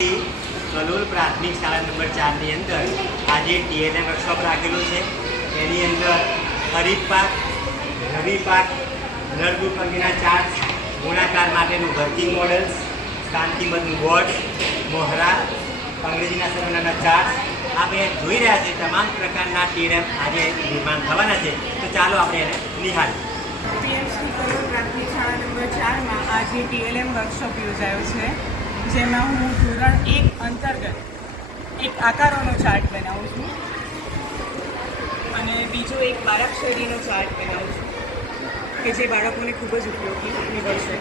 કલોલ પ્રાથમિક શાળા નંબર 4 ની અંદર આજે ટીએલએમ વર્કશોપ રાખેલું છે। એની અંદર ખરીફ પાક, રવિ પાક, બ્લડ ગ્રુપ અંગેના ચાર્ટ, ગુણાકાર માટેનું વર્કિંગ મોડલ્સ, શાંતિમતનું બોર્ડ, મોહરા, અંગ્રેજીના સરનાના ચાર્ટ આપણે જોઈ રહ્યા છે। તમામ પ્રકારના ટીએલએમ આજે નિર્માણ થવાના છે, તો ચાલો આપણે એને નિહાળીએ। પીએમસી કલોલ પ્રાથમિક શાળા નંબર 4માં આજે ટીએલએમ વર્કશોપ યોજાયો છે, જેમાં હું ધોરણ 1 અંતર્ગત એક આકારોનો ચાર્ટ બનાવું છું અને બીજો એક બારાક્ષરીનો ચાર્ટ બનાવું છું કે જે બાળકોને ખૂબ જ ઉપયોગી નીવડશે।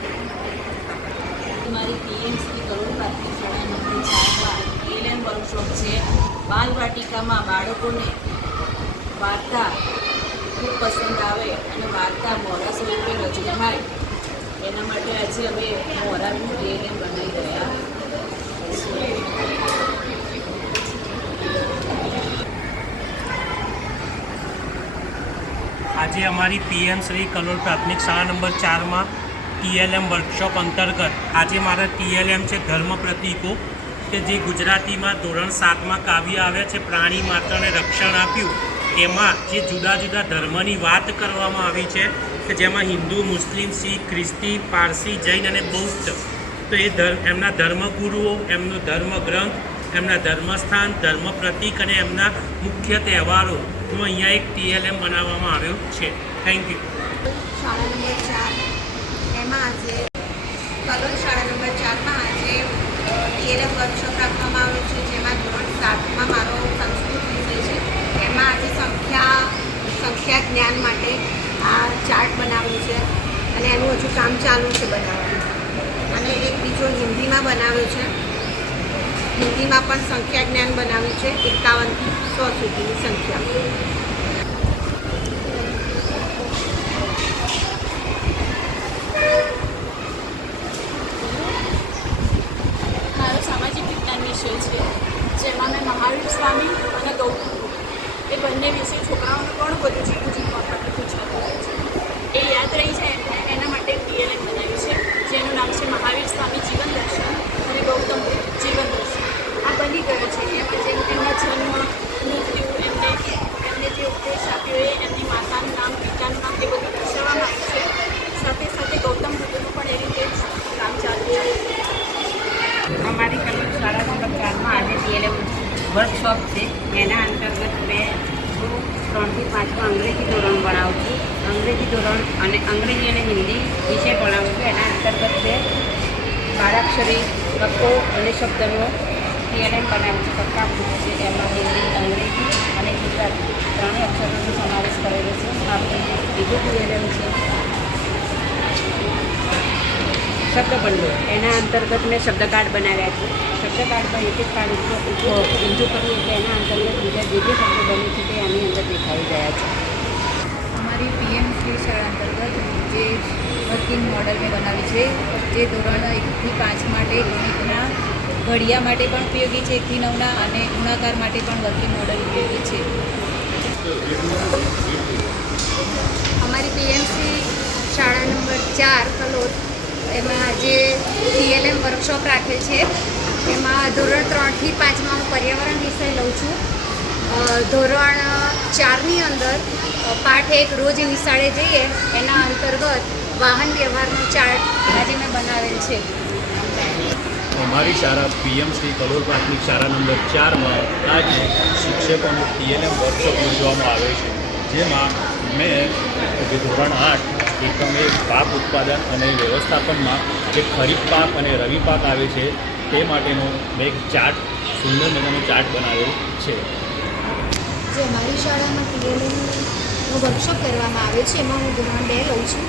મારી પીએમસી કલોલ પ્રાથમિક શાળા નંબર 4માં ટીએલએમ વર્કશોપ છે। બાલવાટિકામાં બાળકોને વાર્તા ખૂબ પસંદ આવે અને વાર્તા મોહરા સ્વરૂપે રજૂ થાય, એના માટે આજે અમે મોહરાનું ટીએલએમ બનાવી રહ્યા છીએ। આજે અમારી પીએમ શ્રી કલોલ પ્રાથમિક શાળા નંબર 4માં ટીએલએમ વર્કશોપ અંતર્ગત આજે મારા ટીએલએમ છે ધર્મ પ્રતીકો, કે જે ગુજરાતીમાં ધોરણ 7માં કાવ્ય આવ્યા છે પ્રાણી માત્રને રક્ષણ આપ્યું, એમાં જે જુદા જુદા ધર્મની વાત કરવામાં આવી છે કે જેમાં હિન્દુ, મુસ્લિમ, શીખ, ખ્રિસ્તી, પારસી, જૈન અને બૌદ્ધ, તો એ એમના ધર્મગુરુઓ, એમનો ધર્મગ્રંથ, એમના ધર્મસ્થાન, ધર્મ પ્રતીક અને એમના મુખ્ય તહેવારોનો અહીંયા એક ટીએલએમ બનાવવામાં આવ્યો છે। Thank you. શાળા નંબર 4 એમાં આજે કલોલ શાળા નંબર 4માં આજે ટીએલએમ વર્કશોપ રાખવામાં આવ્યો છે, જેમાં ધોરણ 7માં મારો સંસ્કૃત વિષય છે, એમાં આજે સંખ્યા જ્ઞાન માટે આ ચાર્ટ બનાવ્યું છે અને એનું હજુ કામ ચાલુ છે બનાવવાનું। અને એક બીજો હિન્દીમાં બનાવ્યો છે, હિન્દીમાં પણ સંખ્યા જ્ઞાન બનાવ્યું છે 51 થી 100 સુધીની સંખ્યા। મારો સામાજિક વિજ્ઞાન વિષય છે, જેમાં મેં મહાવીર સ્વામી અને ગૌતમ બુદ્ધ એ બંને વિષય છોકરાઓને ઘણું બધું જીવન જીવવા માટે પૂછાતું હોય છે, એ યાદ રહી જાય એના માટે ટીએલએમ બનાવ્યું છે, જેનું નામ છે મહાવીર સ્વામી જીવન દર્શન અને ગૌતમ બુદ્ધ જીવન દર્શન। આ બની ગયો છે, એમાં જેમ એમના જન્મ, મૃત્યુ, એમને જે ઉપદેશ આપ્યો એ એમની માતાનું નામ, પિતાનું નામ, એ બધું દર્શાવવામાં આવ્યું છે। સાથે સાથે ગૌતમ બુદ્ધનું પણ એ રીતે કામ ચાલુ છે। અમારી કલોલ શાળા નંબર 4માં આજે ટીએલએમ વર્કશોપ છે, એના અંતર્ગત મેં 3 થી 5માં અંગ્રેજી ધોરણ ભણાવું છું। અંગ્રેજી ધોરણ અને અંગ્રેજી અને હિન્દી વિષય ભણાવું છું। એના અંતર્ગત મેં બારાક્ષરી, કક્કો અને શબ્દનો ટીએલએમ બનાવ્યું છે। કક્કા છે, એમાં હિન્દી, અંગ્રેજી અને ગુજરાતી 3 અક્ષરોનો સમાવેશ કરેલો છે। આપણે બીજું ટીએલએમ છે શબ્દભંડોળ, એના અંતર્ગત મેં શબ્દકાર્ડ બનાવ્યા છે। શબ્દકાર્ડમાં એક એક કાર્ડ ઊંધું કરીએ એટલે એના અંતર્ગત બીજા જે શબ્દો બને છે તે આની અંદર દેખાઈ ગયા છે। અમારી પીએમસી શાળા અંતર્ગત જે વર્કિંગ મોડલ મેં બનાવી છે, જે ધોરણ 1 થી 5 માટે ગણિતના ઘડિયા માટે પણ ઉપયોગી છે, 1 થી 9ના, અને ગુણાકાર માટે પણ વર્કિંગ મોડલ ઉપયોગી છે। અમારી પીએમસી શાળા નંબર 4 કલોલ એમાં આજે ટીએલએમ વર્કશોપ રાખેલ છે, એમાં ધોરણ 3 થી 5માં હું પર્યાવરણ વિષય લઉં છું। ધોરણ 4ની અંદર પાઠ 1 રોજ નિશાળે જઈએ એના અંતર્ગત વાહન વ્યવહારનો ચાર્ટ આજે મેં બનાવેલ છે। અમારી શાળા પીએમસી કલોલ પ્રાથમિક શાળા નંબર 4માં આજે શિક્ષકોનું ટીએલએમ વર્કશોપ યોજવામાં આવે છે, જેમાં મેં ધોરણ 8 એકમ 1 પાક ઉત્પાદન અને વ્યવસ્થાપનમાં જે ખરીફ પાક અને રવિ પાક આવે છે તે માટેનો મેં એક ચાર્ટ, સુંદર મજાનો ચાર્ટ બનાવેલો છે। જે અમારી શાળામાં ટીએલએમનો વર્કશોપ કરવામાં આવે છે, એમાં હું ધોરણ 2 લઉં છું।